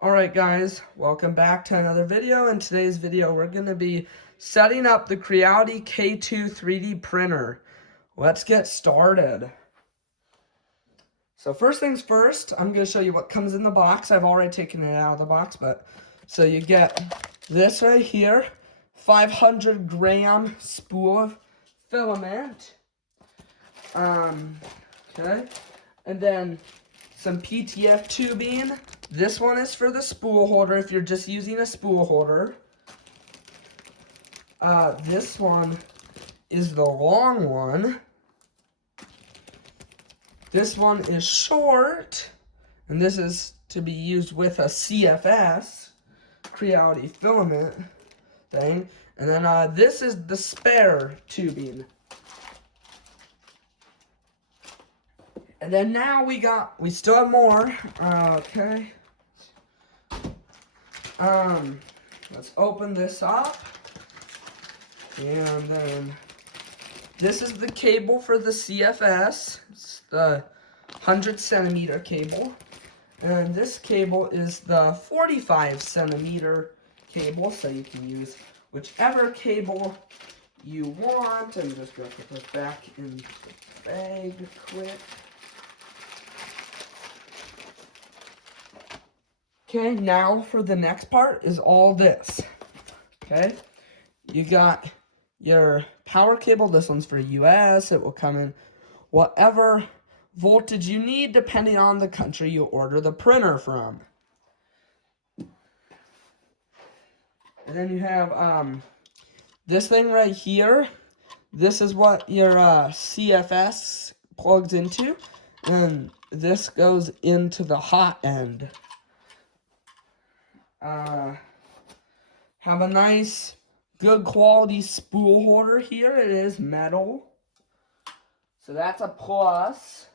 Alright guys, welcome back to another video. In today's video, we're going to be setting up the Creality K2 3D printer. Let's get started. So first things first, I'm going to show you what comes in the box. I've already taken it out of the box, so you get this right here, 500-gram spool of filament. Okay, and then some PTF tubing. This one is for the spool holder if you're just using a spool holder. This one is the long one. This one is short, and this is to be used with a CFS, Creality filament thing. And then this is the spare tubing. And then now we still have more. Okay. Let's open this up. And then this is the cable for the CFS. It's the 100-centimeter cable. And this cable is the 45-centimeter cable, so you can use whichever cable you want. I'm just going to put this back in the bag quick. Okay, now for the next part is all this. Okay, you got your power cable. This one's for US. It will come in whatever voltage you need depending on the country you order the printer from. And then you have this thing right here. This is what your CFS plugs into, and this goes into the hot end. Have a nice, good quality spool holder here. It is metal, so that's a plus.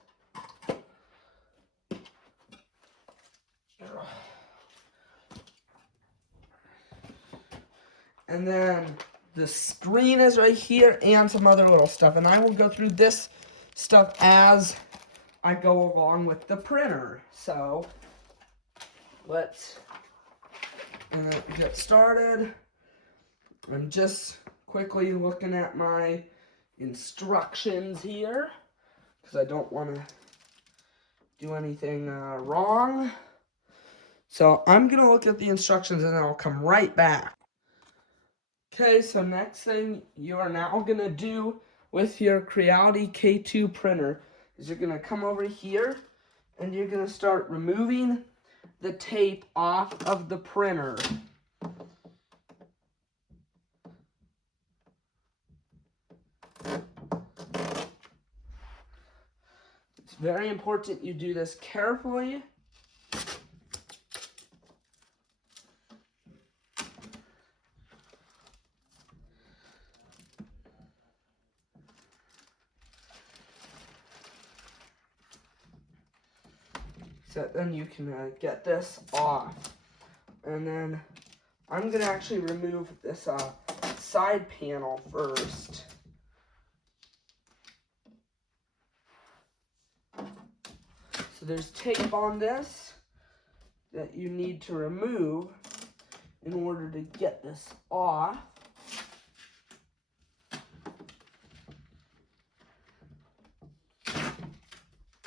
And then the screen is right here and some other little stuff, and I will go through this stuff as I go along with the printer. So let's get started. I'm just quickly looking at my instructions here because I don't want to do anything wrong. So I'm going to look at the instructions and then I'll come right back. Okay, so next thing you are now going to do with your Creality K2 printer is you're going to come over here and you're going to start removing the tape off of the printer. It's very important you do this carefully. So then you can get this off. And then I'm going to actually remove this side panel first. So there's tape on this that you need to remove in order to get this off.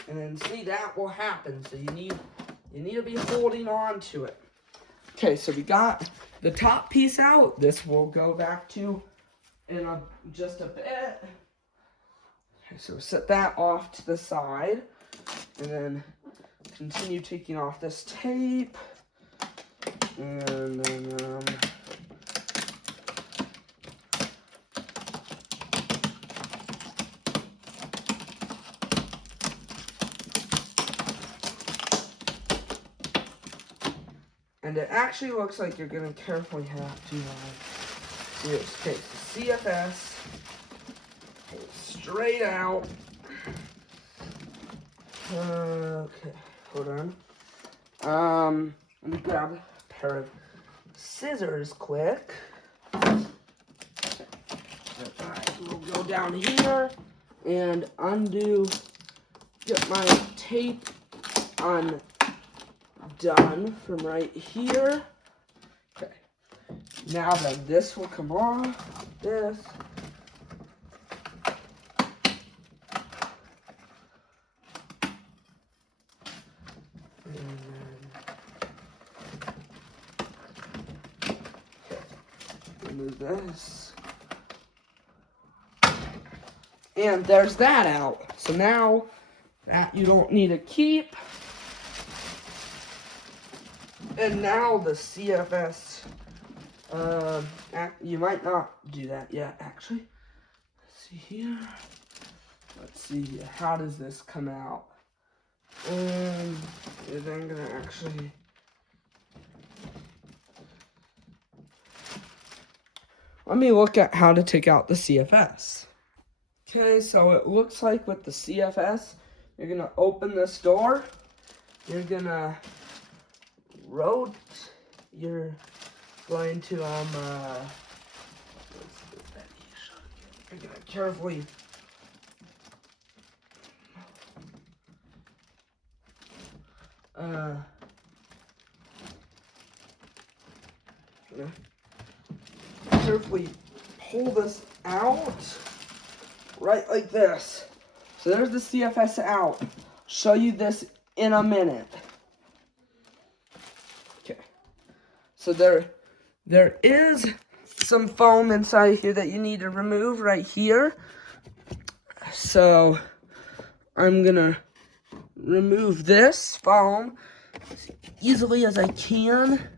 And then see, that will happen. So you need to be holding on to it. Okay, so we got the top piece out. This will go back to in just a bit. Okay, so set that off to the side. And then continue taking off this tape. And then and it actually looks like you're going to carefully have to do this. Okay, so CFS, pull it straight out. Okay, hold on. Let me grab a pair of scissors quick. We'll go down here and undo, get my tape done from right here. Okay. Now then, this will come off. This. Remove this. And there's that out. So now that you don't need to keep. And now the CFS, you might not do that yet, actually. Let's see here. Let's see, how does this come out? And I'm gonna actually, let me look at how to take out the CFS. Okay, so it looks like with the CFS, you're gonna open this door, you're gonna you're going to, you're gonna carefully carefully pull this out right like this. So there's the CFS out. Show you this in a minute. Okay. So there is some foam inside here that you need to remove right here. So I'm gonna remove this foam as easily as I can.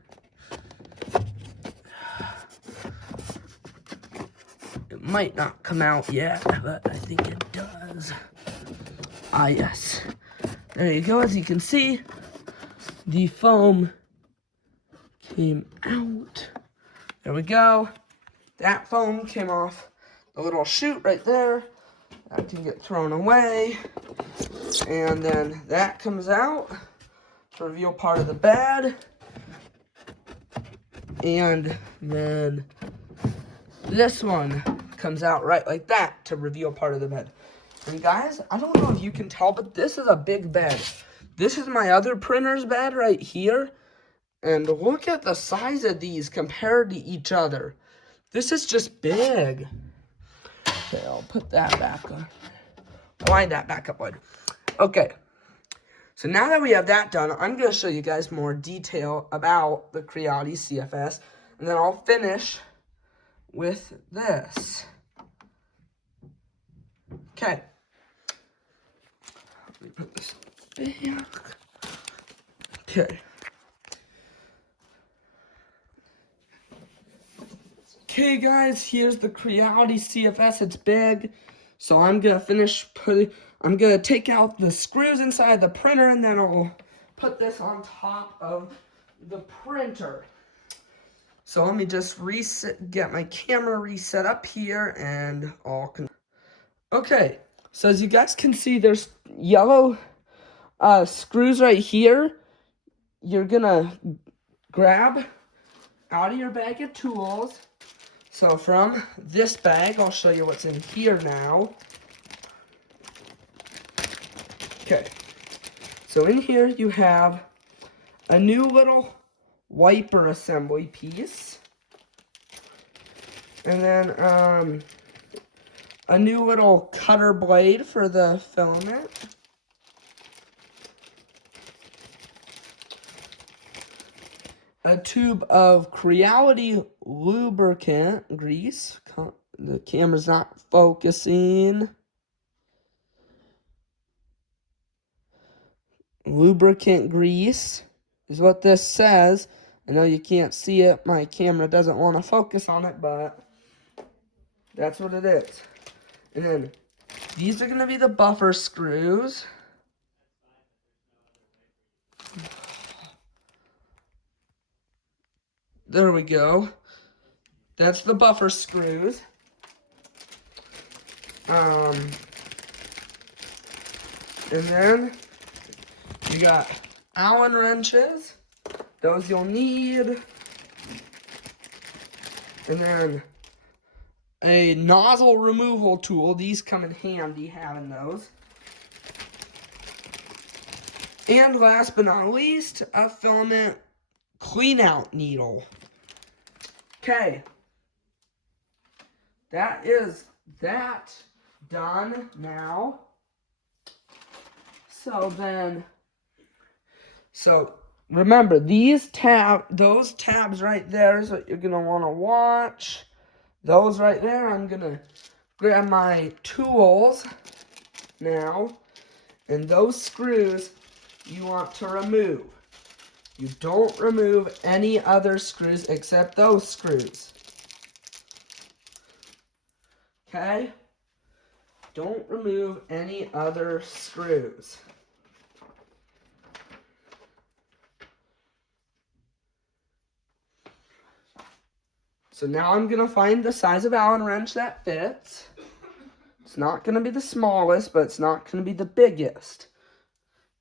It might not come out yet, but I think it does. Ah, yes. There you go. As you can see, the foam came out. There we go. That foam came off the little chute right there. That can get thrown away. And then that comes out to reveal part of the bed. And then this one comes out right like that to reveal part of the bed. And guys, I don't know if you can tell, but this is a big bed. This is my other printer's bed right here. And look at the size of these compared to each other. This is just big. Okay, I'll put that back on. Line that back up later. Okay. So now that we have that done, I'm going to show you guys more detail about the Creality CFS. And then I'll finish with this. Okay. Let me put this back. Okay. Okay guys, here's the Creality CFS. It's big. So I'm gonna I'm gonna take out the screws inside the printer, and then I'll put this on top of the printer. So let me just get my camera reset up here, and okay, so as you guys can see, there's yellow screws right here. You're gonna grab out of your bag of tools. So from this bag, I'll show you what's in here now. Okay, so in here you have a new little wiper assembly piece. And then a new little cutter blade for the filament. A tube of Creality lubricant grease. The camera's not focusing. Lubricant grease is what this says. I know you can't see it. My camera doesn't want to focus on it, but that's what it is. And then these are going to be the buffer screws. There we go. That's the buffer screws. And then you got Allen wrenches. Those you'll need. And then a nozzle removal tool. These come in handy having those. And last but not least, a filament clean out needle. Okay. That is that done now. So remember, those tabs right there is what you're gonna want to watch. Those right there, I'm gonna grab my tools now, and those screws you want to remove. You don't remove any other screws except those screws. Okay? Don't remove any other screws. So now I'm going to find the size of Allen wrench that fits. It's not going to be the smallest, but it's not going to be the biggest.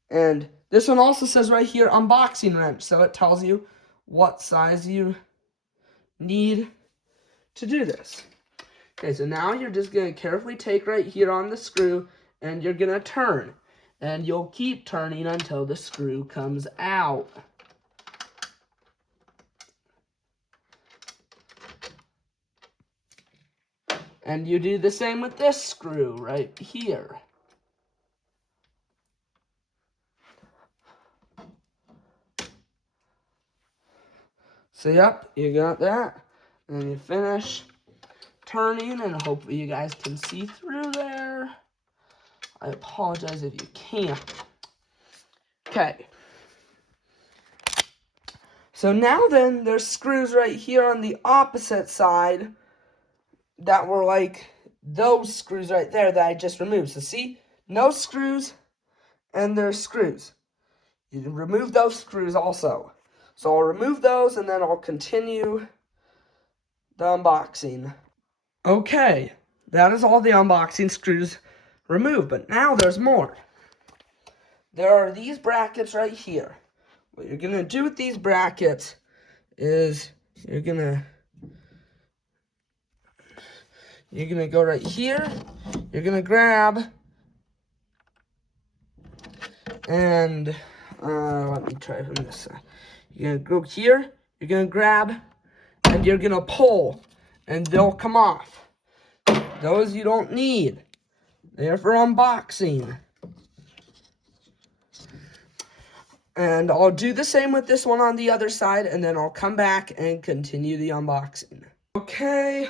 And this one also says right here, unboxing wrench. So it tells you what size you need to do this. Okay, so now you're just going to carefully take right here on the screw, and you're going to turn. And you'll keep turning until the screw comes out. And you do the same with this screw right here. So yep, you got that. And you finish turning, and hopefully you guys can see through there. I apologize if you can't. Okay. So now then, there's screws right here on the opposite side that were like those screws right there that I just removed. So see, no screws, and there's screws. You can remove those screws also. So I'll remove those, and then I'll continue the unboxing. Okay, that is all the unboxing screws removed, but now there's more. There are these brackets right here. What you're going to do with these brackets is you're going to go right here. You're going to grab, and let me try from this side. You're going to go here. You're going to grab, and you're going to pull, and they'll come off. Those you don't need. They're for unboxing. And I'll do the same with this one on the other side, and then I'll come back and continue the unboxing. Okay,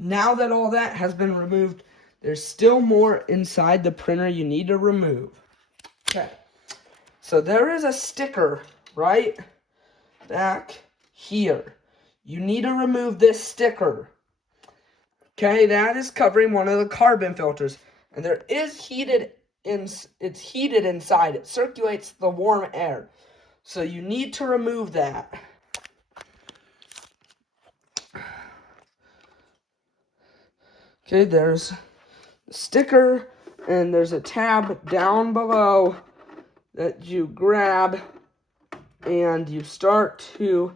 now that all that has been removed, there's still more inside the printer you need to remove. Okay, so there is a sticker right back here. You need to remove this sticker. Okay, that is covering one of the carbon filters, and there is it's heated inside. It circulates the warm air. So you need to remove that. Okay, there's a sticker, and there's a tab down below that you grab, and you start to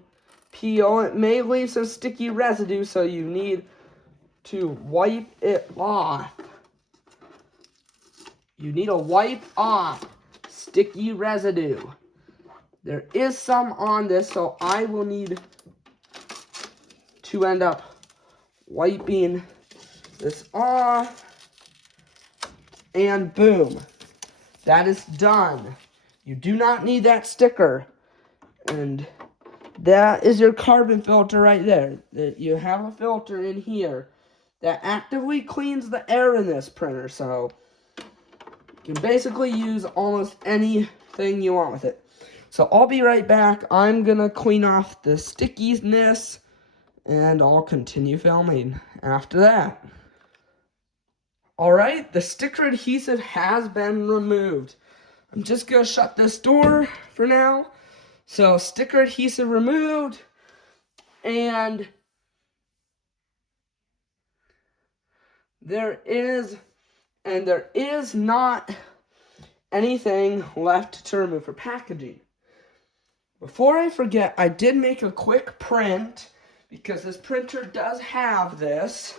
peel. It may leave some sticky residue, so you need to wipe it off. You need to wipe off sticky residue. There is some on this, so I will need to end up wiping this off. And boom. That is done. You do not need that sticker. And that is your carbon filter right there. You have a filter in here that actively cleans the air in this printer, so you can basically use almost anything you want with it. So I'll be right back. I'm going to clean off the stickiness, and I'll continue filming after that. Alright, the sticker adhesive has been removed. I'm just going to shut this door for now. So sticker adhesive removed, and there is not anything left to remove for packaging. Before I forget, I did make a quick print, because this printer does have this.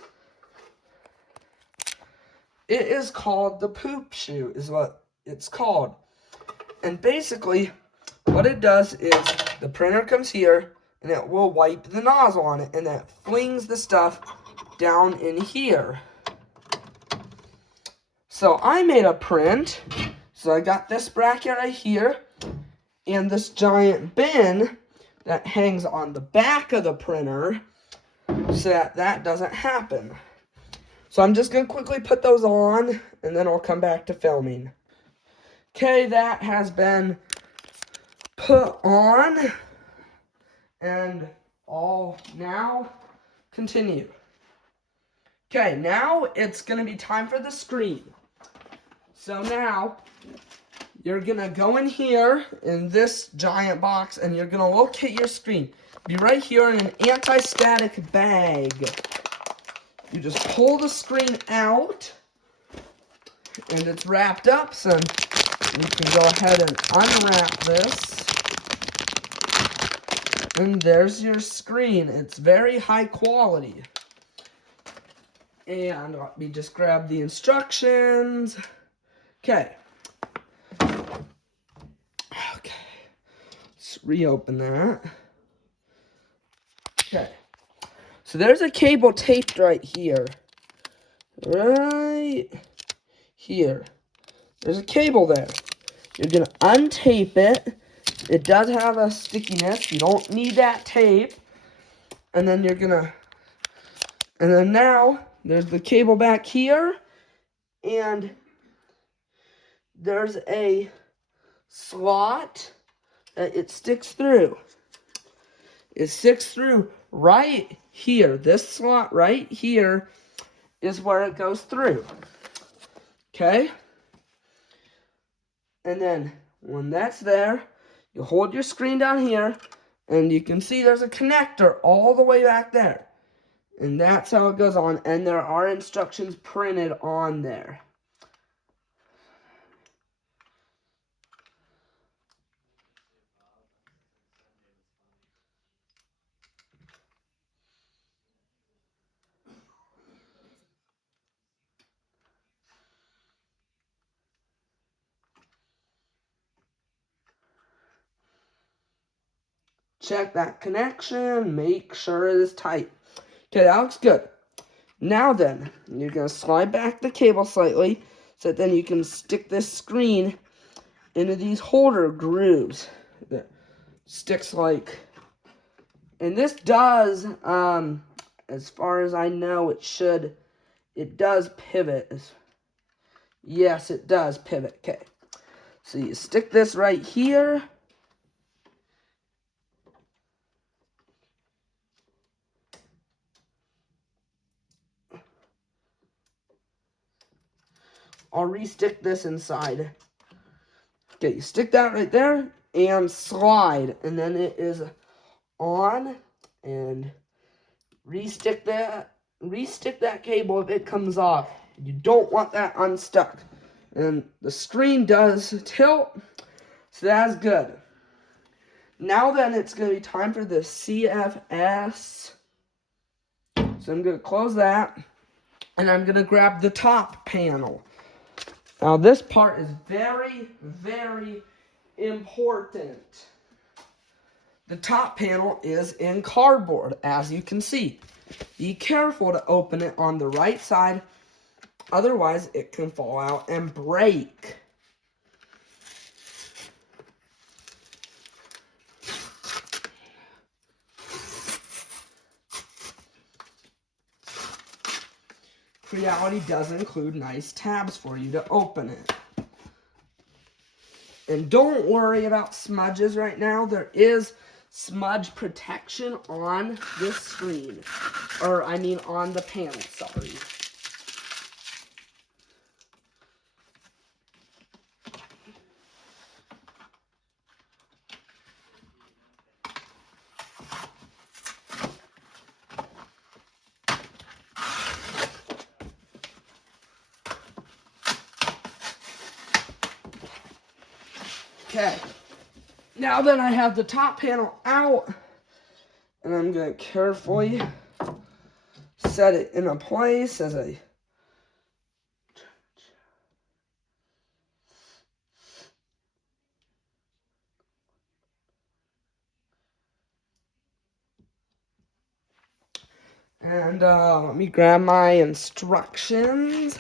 It is called the poop shoe, is what it's called. And basically, what it does is the printer comes here, and it will wipe the nozzle on it, and that flings the stuff down in here. So I made a print. So I got this bracket right here, and this giant bin that hangs on the back of the printer, so that doesn't happen. So I'm just going to quickly put those on, and then I'll come back to filming. Okay, that has been put on, and I'll now continue. Okay, now it's going to be time for the screen. So now, you're going to go in here in this giant box, and you're going to locate your screen. Be right here in an anti-static bag. You just pull the screen out, and it's wrapped up, so you can go ahead and unwrap this. And there's your screen. It's very high quality. And let me just grab the instructions. Okay. Let's reopen that. Okay. So there's a cable taped right here. Right here. There's a cable there. You're going to untape it. It does have a stickiness. You don't need that tape. And then you're going to... And then now, there's the cable back here. And there's a slot that it sticks through. It sticks through right here. This slot right here is where it goes through. Okay? And then when that's there, you hold your screen down here, and you can see there's a connector all the way back there. And that's how it goes on, and there are instructions printed on there. Check that connection, make sure it is tight. Okay, that looks good. Now then, you're going to slide back the cable slightly, so that then you can stick this screen into these holder grooves that sticks like... And this does, as far as I know, it does pivot. Yes, it does pivot. Okay, so you stick this right here. I'll re-stick this inside. Okay, you stick that right there and slide, and then it is on, and re-stick that cable if it comes off. You don't want that unstuck. And the screen does tilt, so that's good. Now then, it's going to be time for the CFS. So I'm going to close that, and I'm going to grab the top panel. Now this part is very, very important. The top panel is in cardboard, as you can see. Be careful to open it on the right side, otherwise it can fall out and break. Creality does include nice tabs for you to open it. And don't worry about smudges right now. There is smudge protection on this screen. Or, I mean, on the panel, sorry. Okay, now that I have the top panel out, and I'm going to carefully set it in a place as I... And let me grab my instructions.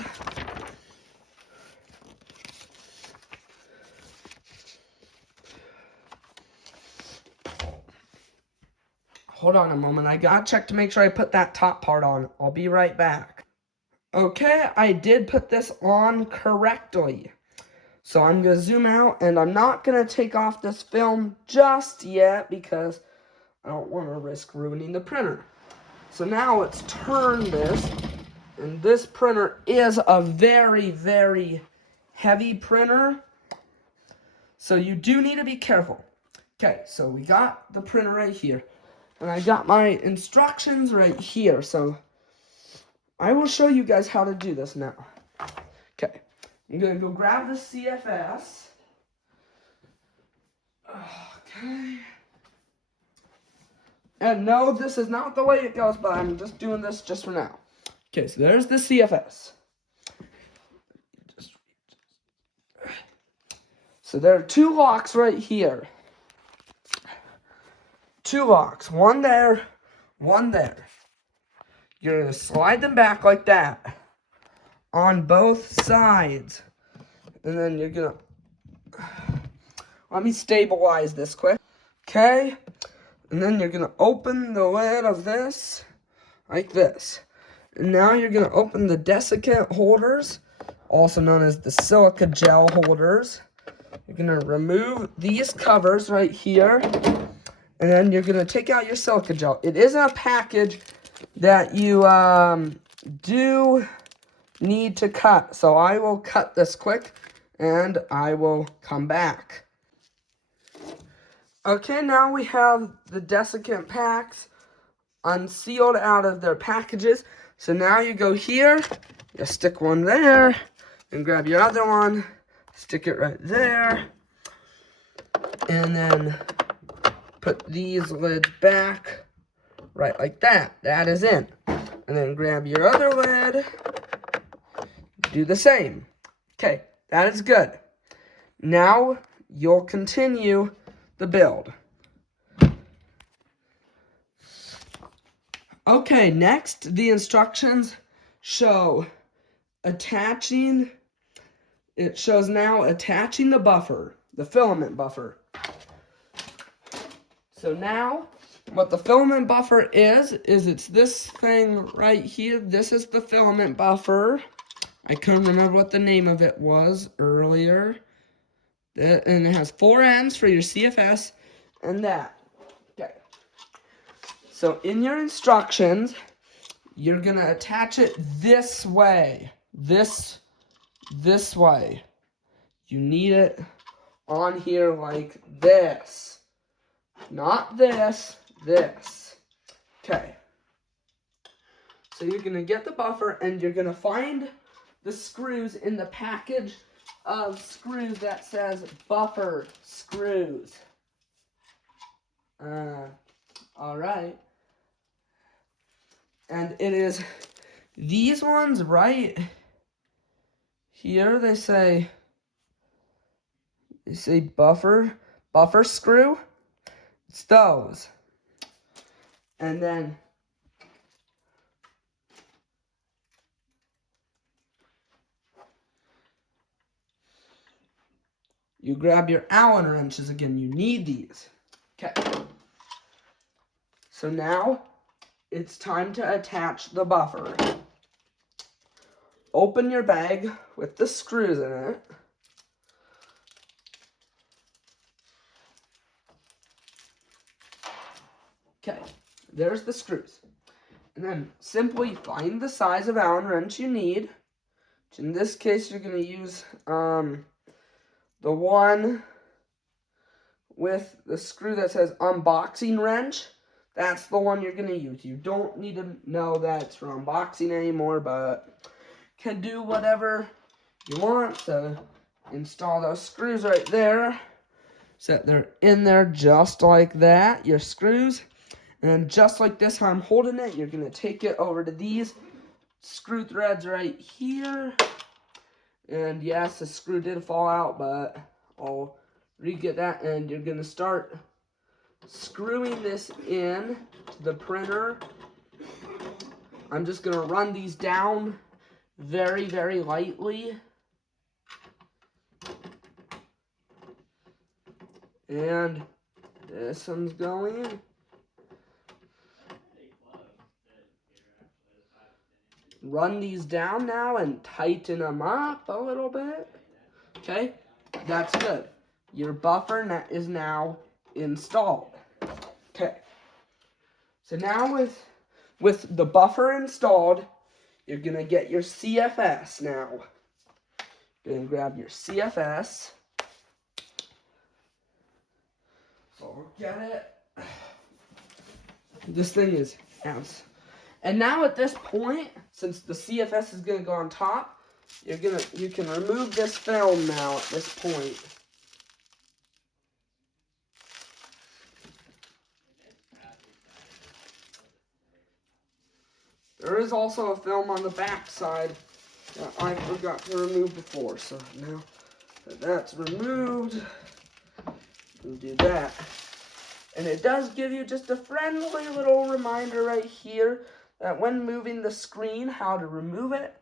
Hold on a moment. I gotta check to make sure I put that top part on. I'll be right back. Okay, I did put this on correctly. So I'm gonna zoom out, and I'm not gonna take off this film just yet because I don't want to risk ruining the printer. So now let's turn this. And this printer is a very, very heavy printer. So you do need to be careful. Okay, so we got the printer right here. And I got my instructions right here. So I will show you guys how to do this now. Okay, I'm going to go grab the CFS. Okay. And no, this is not the way it goes, but I'm just doing this just for now. Okay, so there's the CFS. So there are two locks right here. Two locks, one there, one there. You're going to slide them back like that on both sides. And then you're going to, let me stabilize this quick. Okay, and then you're going to open the lid of this like this. And now you're going to open the desiccant holders, also known as the silica gel holders. You're going to remove these covers right here, and then you're going to take out your silica gel. It is a package that you do need to cut, so I will cut this quick, and I will come back. Okay, now we have the desiccant packs unsealed out of their packages. So now you go here, you stick one there, and grab your other one, stick it right there, and then put these lids back, right like that. That is in. And then grab your other lid, do the same. Okay, that is good. Now you'll continue the build. Okay, next, the instructions show attaching, it shows now attaching the buffer, the filament buffer. So now, what the filament buffer is it's this thing right here. This is the filament buffer. I couldn't remember what the name of it was earlier. And it has 4 ends for your CFS and that. Okay. So in your instructions, you're going to attach it this way. This way. You need it on here like this. Not this, this. Okay. So you're going to get the buffer, and you're going to find the screws in the package of screws that says buffer screws. Alright. And it is these ones right here. They say buffer screw. It's those. And then you grab your Allen wrenches again. You need these. Okay. So now it's time to attach the buffer. Open your bag with the screws in it. Okay, there's the screws. And then simply find the size of Allen wrench you need. Which in this case, you're going to use the one with the screw that says unboxing wrench. That's the one you're going to use. You don't need to know that it's for unboxing anymore, but can do whatever you want. So install those screws right there. So they're in there just like that, your screws. And then just like this, how I'm holding it, you're going to take it over to these screw threads right here. And yes, the screw did fall out, but I'll re-get that. And you're going to start screwing this in to the printer I'm just going to run these down very, very lightly. And this one's going. Run these down now and tighten them up a little bit. Okay, that's good. Your buffer is now installed. Okay, so now with the buffer installed, you're going to get your CFS now. You're going to grab your CFS. So we'll get it. This thing is ounce. And now at this point, since the CFS is going to go on top, you can remove this film now at this point. There is also a film on the back side that I forgot to remove before. So now that that's removed, we'll do that. And it does give you just a friendly little reminder right here that when moving the screen, how to remove it.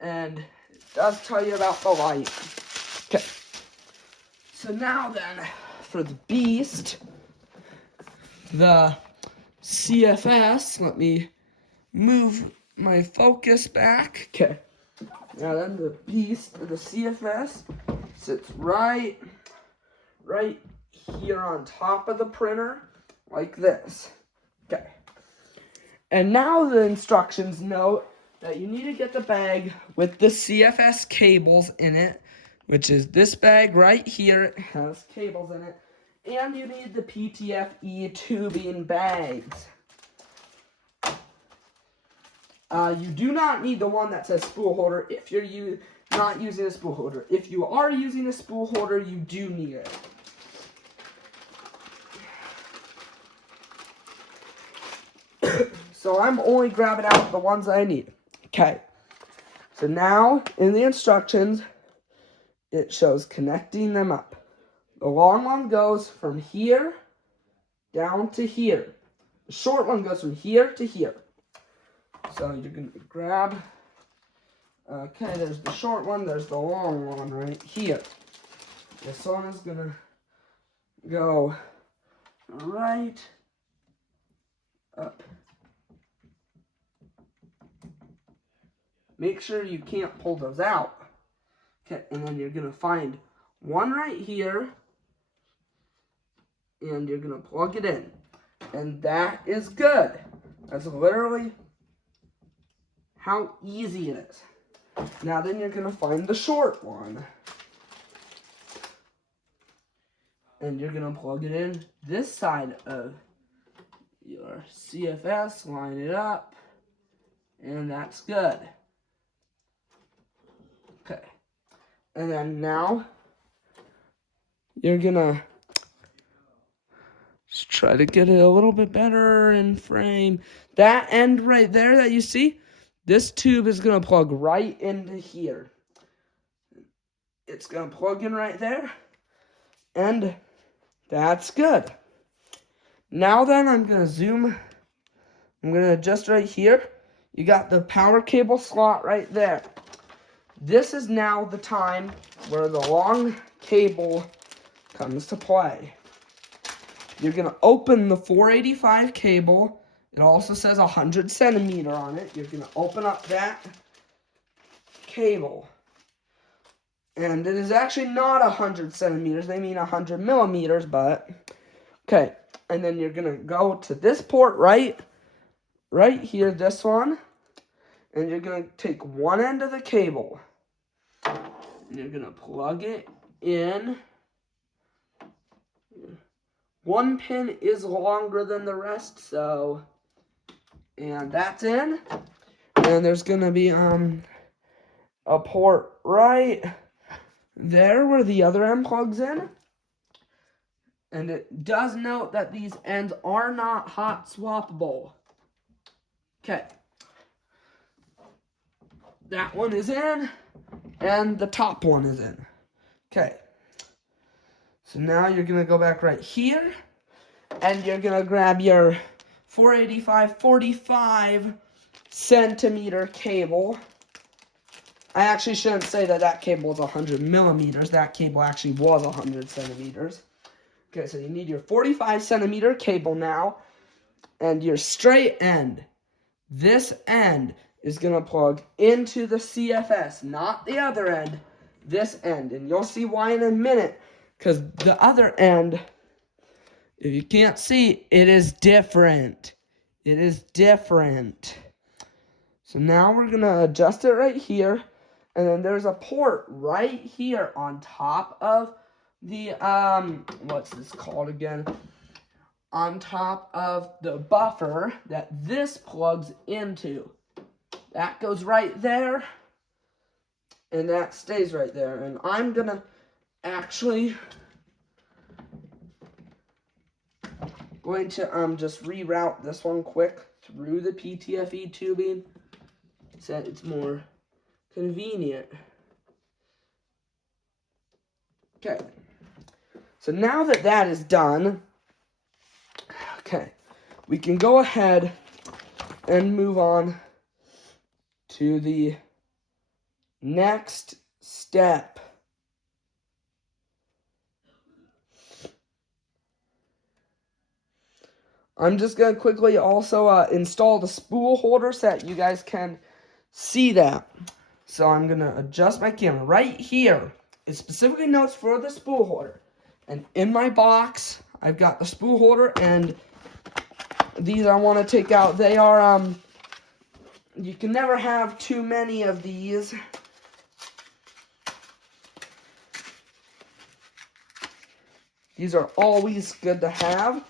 And it does tell you about the light. Okay. So now then, for the beast, the CFS, let me move my focus back. Okay. Now then, the beast, the CFS, sits right here on top of the printer, like this. Okay. And now the instructions note that you need to get the bag with the CFS cables in it, which is this bag right here. It has cables in it. And you need the PTFE tubing bags. You do not need the one that says spool holder if you're not using a spool holder. If you are using a spool holder, you do need it. So I'm only grabbing out the ones I need. Okay. So now in the instructions, it shows connecting them up. The long one goes from here down to here. The short one goes from here to here. So you're going to grab, okay, there's the short one, there's the long one right here. This one is going to go right up. Make sure you can't pull those out. Okay, and then you're going to find one right here, and you're going to plug it in. And that is good. That's literally how easy it is. Now then you're going to find the short one. And you're going to plug it in this side of your CFS, line it up, and that's good. Okay. And then now you're going to just try to get it a little bit better in frame. That end right there that you see, this tube is going to plug right into here. It's going to plug in right there. And that's good. Now then, I'm going to zoom. I'm going to adjust right here. You got the power cable slot right there. This is now the time where the long cable comes to play. You're going to open the 485 cable. It also says 100 centimeter on it. You're going to open up that cable. And it is actually not 100 centimeters. They mean 100 millimeters, but okay. And then you're going to go to this port right here, this one. And you're going to take one end of the cable. And you're going to plug it in. One pin is longer than the rest, so, and that's in. And there's going to be a port right there where the other end plugs in. And it does note that these ends are not hot swappable. Okay. That one is in, and the top one is in. Okay. So now you're going to go back right here, and you're going to grab your 485/45 centimeter cable. I actually shouldn't say that that cable is 100 millimeters. That cable actually was 100 centimeters. Okay, so you need your 45 centimeter cable now, and your straight end. This end is going to plug into the CFS, not the other end, this end. And you'll see why in a minute, because the other end, if you can't see, it is different. It is different. So now we're going to adjust it right here, and then there's a port right here on top of the, what's this called again? On top of the buffer that this plugs into. That goes right there, and that stays right there. And I'm gonna actually just reroute this one quick through the PTFE tubing so that it's more convenient. Okay, so now that that is done, okay, we can go ahead and move on to the next step. I'm just going to quickly also install the spool holder so that you guys can see that. So I'm going to adjust my camera. Right here, it specifically notes for the spool holder. And in my box, I've got the spool holder, and these I want to take out. They are, you can never have too many of these. These are always good to have.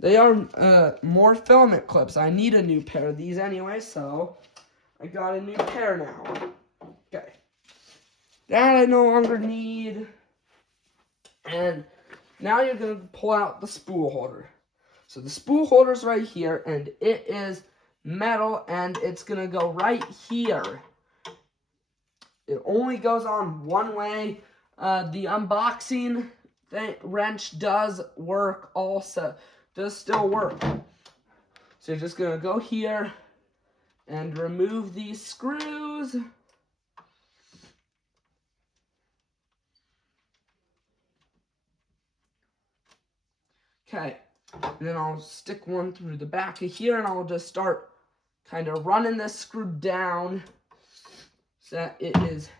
They are more filament clips. I need a new pair of these anyway, so I got a new pair now. Okay. That I no longer need. And now you're going to pull out the spool holder. So the spool holder's right here, and it is metal, and it's going to go right here. It only goes on one way. The unboxing wrench does work also. Does still work. So you're just going to go here and remove these screws. Okay, and then I'll stick one through the back of here, and I'll just start kind of running this screw down so that it is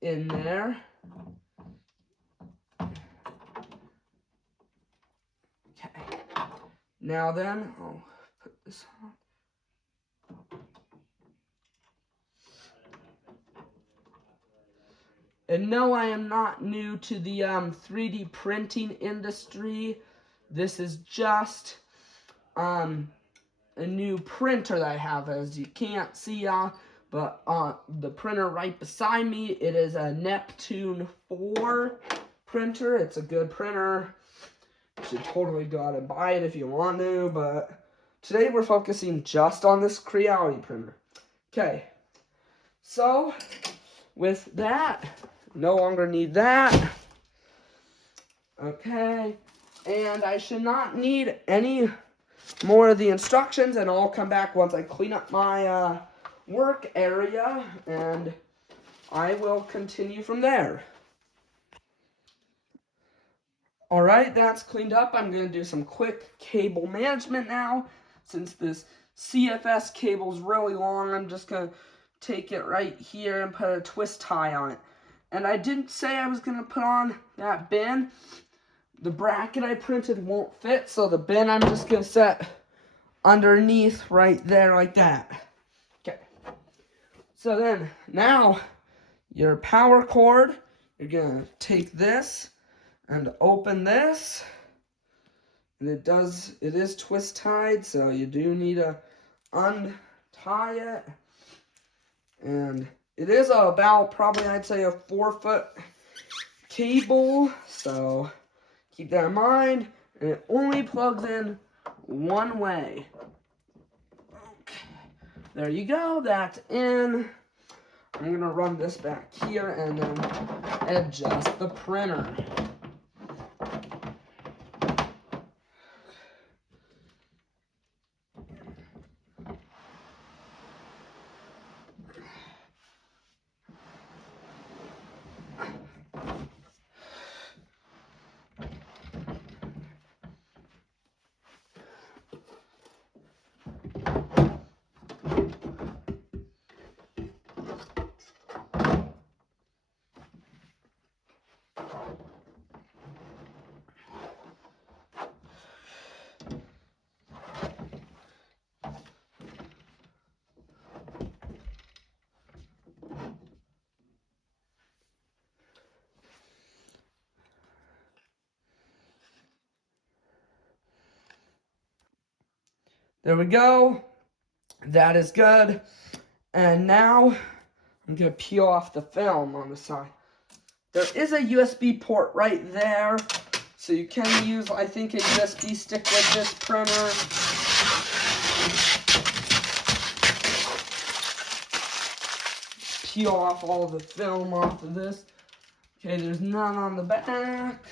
in there. Okay, now then, I'll put this on. And no, I am not new to the 3D printing industry. This is just a new printer that I have, as you can't see, but the printer right beside me, it is a Neptune 4 printer. It's a good printer. You should totally go out and buy it if you want to, but today we're focusing just on this Creality printer. Okay, so with that, no longer need that. Okay, and I should not need any more of the instructions, and I'll come back once I clean up my work area, and I will continue from there. Alright, that's cleaned up. I'm going to do some quick cable management now. Since this CFS cable is really long, I'm just going to take it right here and put a twist tie on it. And I didn't say I was going to put on that bin. The bracket I printed won't fit, so the bin I'm just going to set underneath right there like that. Okay. So then, now, your power cord, you're going to take this and open this. And it is twist tied, so you do need to untie it. And it is about, probably I'd say, a 4-foot cable, so keep that in mind. And it only plugs in one way. Okay, there you go, that's in. I'm going to run this back here and then adjust the printer. There we go. That is good. And now I'm going to peel off the film on the side. There is a USB port right there. So you can use, I think, a USB stick with this printer. Peel off all the film off of this. Okay, there's none on the back.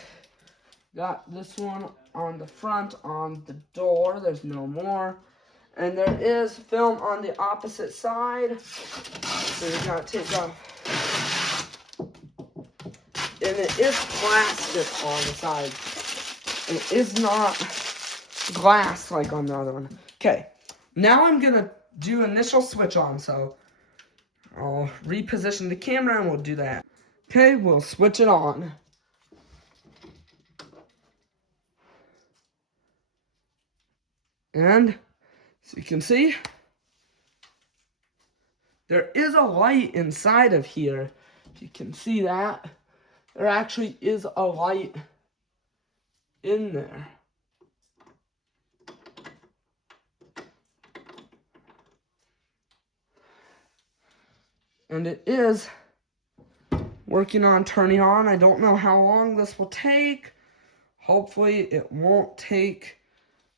Got this one on the front, on the door. There's no more. And there is film on the opposite side. So you're going to take off. And it is plastic on the side. It is not glass like on the other one. Okay, now I'm going to do initial switch on. So I'll reposition the camera and we'll do that. Okay, we'll switch it on. And so you can see, there is a light inside of here. If you can see that, there actually is a light in there. And it is working on turning on. I don't know how long this will take. Hopefully it won't take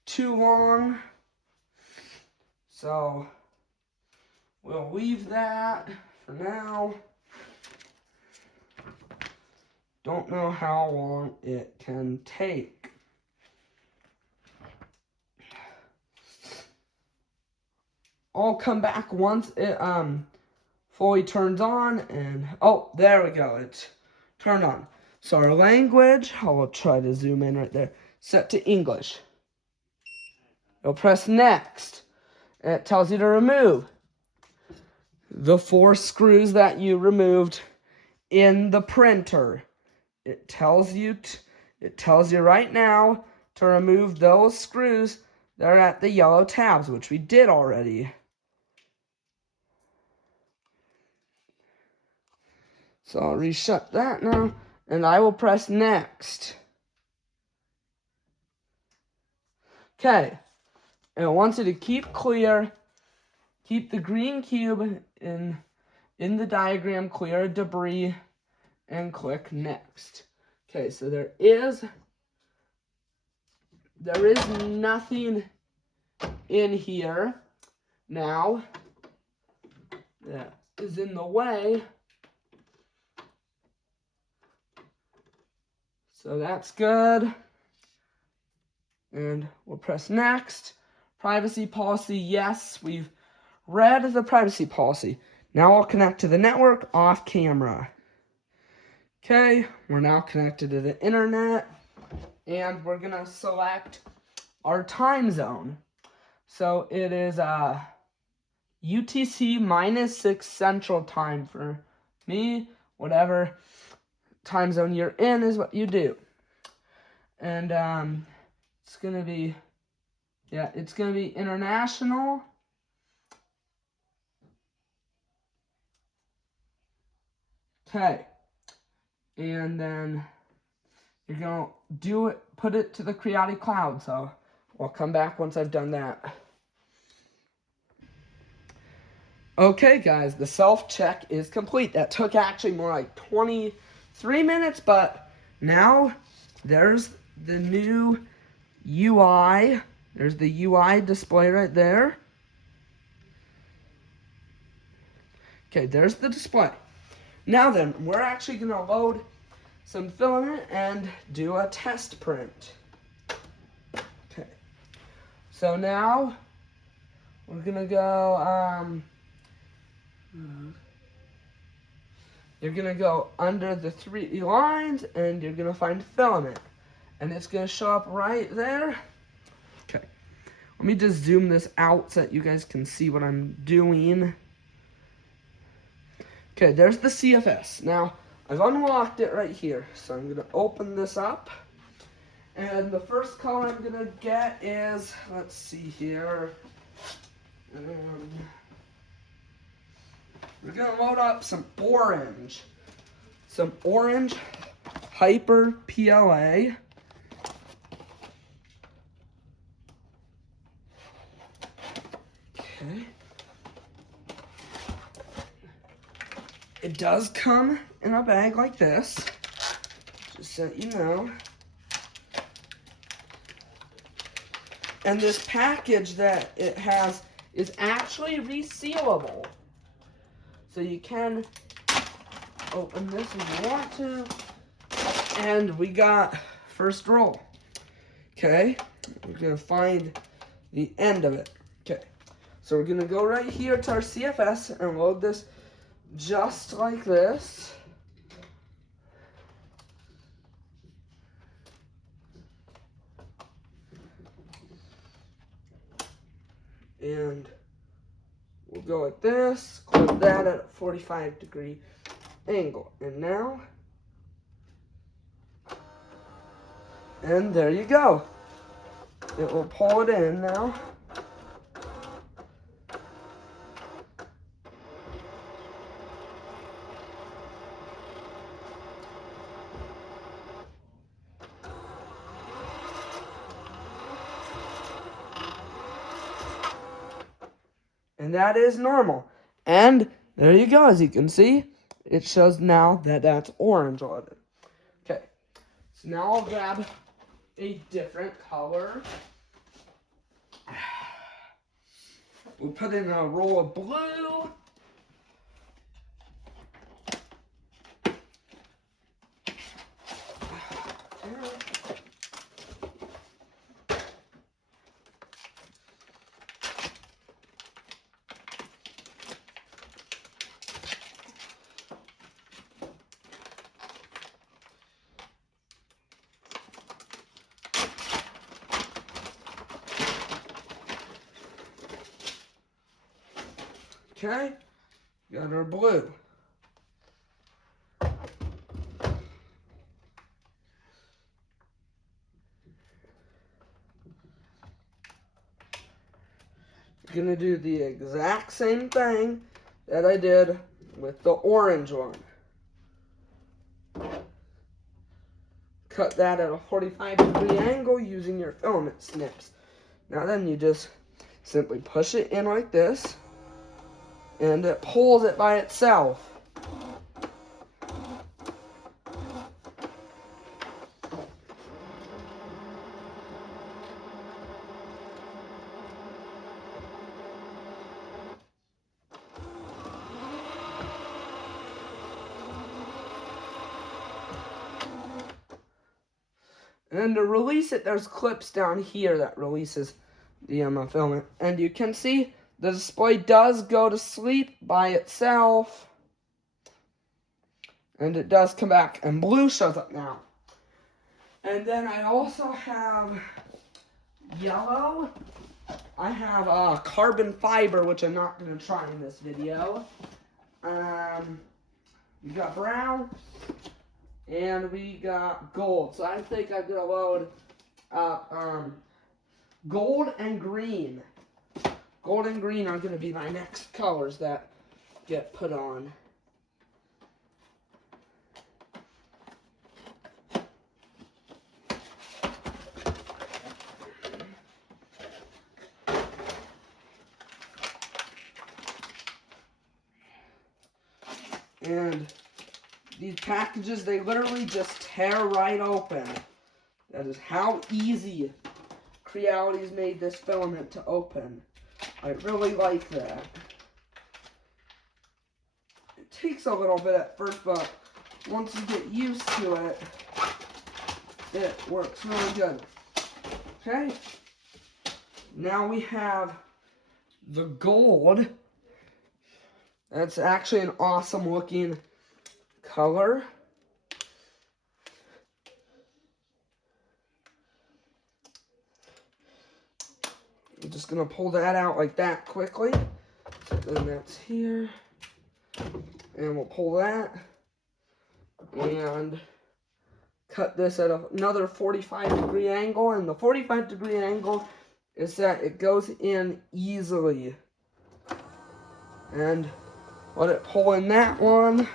too long. So we'll leave that for now. Don't know how long it can take. I'll come back once it fully turns on, and oh, there we go, it's turned on. So our language, I will try to zoom in right there, set to English. You'll press next. It tells you to remove the 4 screws that you removed in the printer. It tells you right now to remove those screws that are at the yellow tabs, which we did already. So I'll reset that now, and I will press next. Okay, and it wants you to keep clear, keep the green cube in the diagram clear of debris, and click next. Okay, so there is nothing in here now that is in the way. So that's good. And we'll press next. Privacy policy, yes, we've read the privacy policy. Now I'll connect to the network off camera. Okay, we're now connected to the internet. And we're gonna select our time zone. So it is UTC -6 Central Time for me. Whatever time zone you're in is what you do. And it's gonna be, yeah, it's gonna be international. Okay, and then you're gonna do it, put it to the Creality cloud. So I'll come back once I've done that. Okay, guys, the self-check is complete. That took actually more like 23 minutes, but now there's the new UI. There's the UI display right there. Okay, there's the display. Now then, we're actually going to load some filament and do a test print. Okay, so now we're going to go, you're going to go under the 3 lines and you're going to find filament. And it's going to show up right there. Okay, let me just zoom this out so that you guys can see what I'm doing. Okay, there's the CFS. Now, I've unlocked it right here. So I'm going to open this up. And the first color I'm going to get is, let's see here. We're going to load up some orange. Some orange Hyper PLA. Okay. It does come in a bag like this, just so you know. And this package that it has is actually resealable. So you can open this if you want to. And we got first roll. Okay, we're gonna find the end of it. Okay, so we're gonna go right here to our CFS and load this just like this. And we'll go like this, clip that at a 45-degree angle. And now, and there you go. It will pull it in now. And that is normal. And there you go, as you can see, it shows now that that's orange on it. Okay, so now I'll grab a different color. We'll put in a roll of blue. Okay, got our blue. Gonna do the exact same thing that I did with the orange one. Cut that at a 45-degree angle using your filament snips. Now then you just simply push it in like this, and it pulls it by itself. And to release it, there's clips down here that releases the filament. And you can see the display does go to sleep by itself. And it does come back, and blue shows up now. And then I also have yellow. I have carbon fiber, which I'm not going to try in this video. We got brown. And we got gold. So I think I'm going to load gold and green. Gold and green are going to be my next colors that get put on. And these packages, they literally just tear right open. That is how easy Creality's made this filament to open. I really like that. It takes a little bit at first, but once you get used to it, it works really good. Okay. Now we have the gold. That's actually an awesome looking color. I'm just gonna pull that out like that quickly. Then that's here. And we'll pull that. And cut this at another 45-degree angle. And the 45-degree angle is that it goes in easily. And let it pull in that one.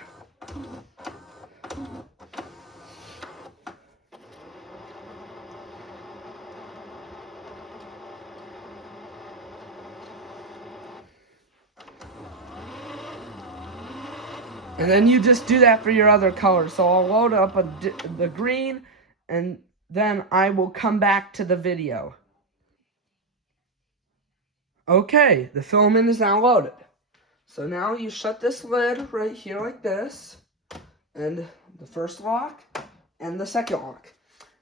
And then you just do that for your other colors. So I'll load up the green, and then I will come back to the video. Okay, the filament is now loaded. So now you shut this lid right here like this, and the first lock, and the second lock.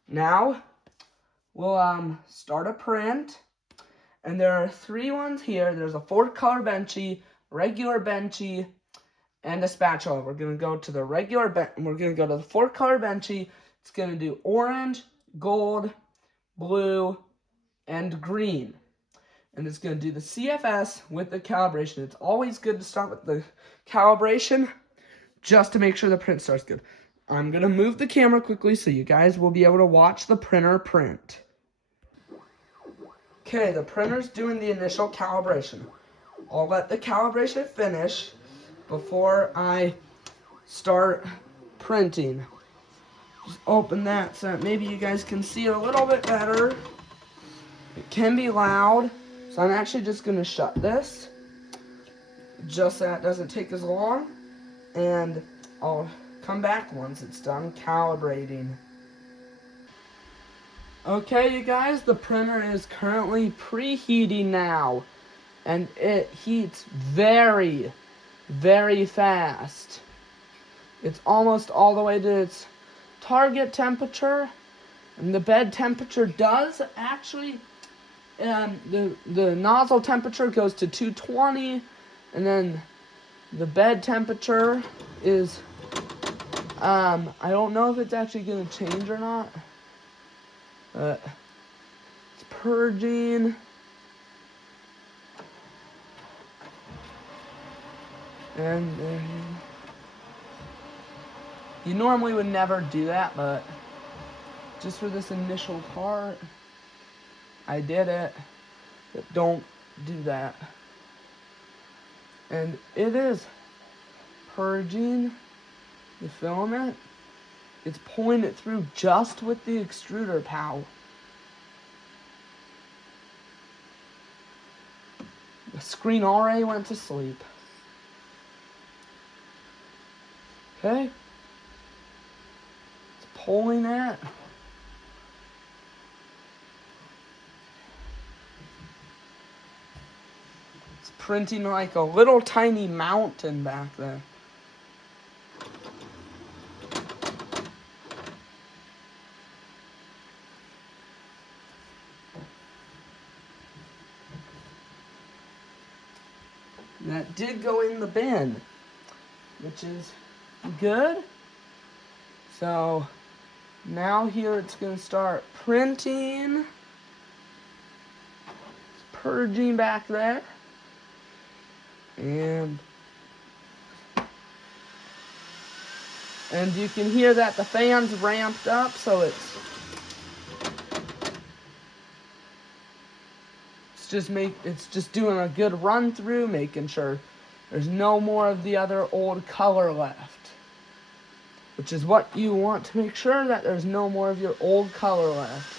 Now, we'll start a print, and there are 3 ones here. There's a 4-color benchy, regular benchy, and a spatula. We're gonna go to the regular we're gonna go to the 4-color benchy. It's gonna do orange, gold, blue, and green. And it's gonna do the CFS with the calibration. It's always good to start with the calibration just to make sure the print starts good. I'm gonna move the camera quickly so you guys will be able to watch the printer print. Okay, the printer's doing the initial calibration. I'll let the calibration finish before I start printing. Just open that so that maybe you guys can see it a little bit better. It can be loud, so I'm actually just gonna shut this just so that doesn't take as long, and I'll come back once it's done calibrating. Okay, you guys, the printer is currently preheating now, and it heats very, very fast. It's almost all the way to its target temperature, and the bed temperature does actually, the nozzle temperature goes to 220, and then the bed temperature is, I don't know if it's actually going to change or not. It's purging. And you normally would never do that, but just for this initial part, I did it. But don't do that. And it is purging the filament. It's pulling it through just with the extruder power. The screen already went to sleep. Okay? It's pulling it. It's printing like a little tiny mountain back there. That did go in the bin, which is good. So now here it's going to start printing. It's purging back there. And you can hear that the fan's ramped up, so it's just doing a good run through, making sure there's no more of the other old color left. Which is what you want to make sure, that there's no more of your old color left.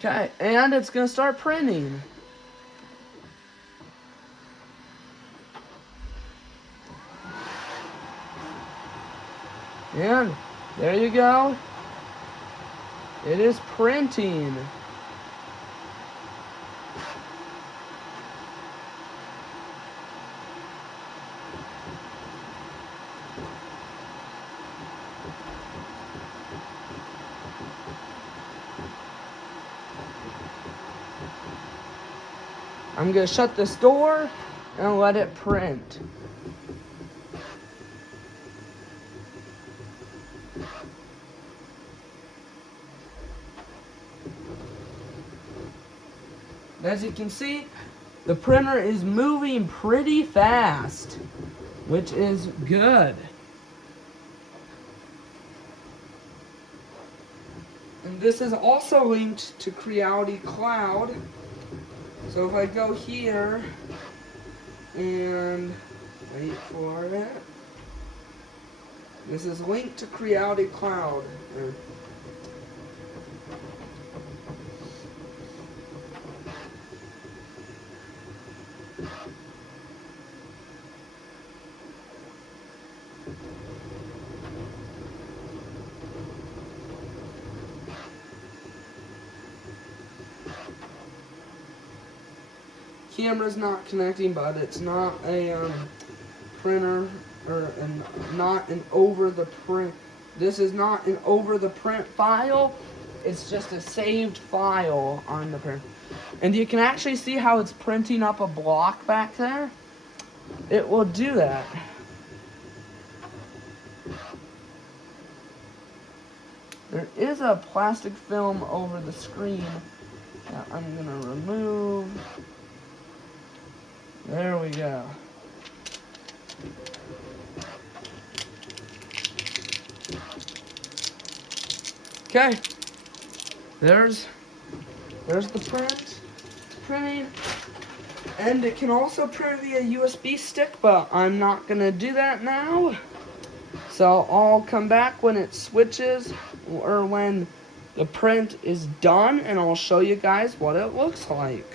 Okay, and it's going to start printing. And there you go. It is printing. I'm going to shut this door and let it print. As you can see, the printer is moving pretty fast, which is good. And this is also linked to Creality Cloud. So if I go here and wait for it, this is linked to Creality Cloud. camera's not connecting, but it's not a printer and not an over the print. This is not an over the print file. It's just a saved file on the print. And you can actually see how it's printing up a block back there. It will do that. There is a plastic film over the screen that I'm going to remove. There we go. Okay. There's the print. Printing. And it can also print via USB stick, but I'm not going to do that now. So I'll come back when it switches or when the print is done, and I'll show you guys what it looks like.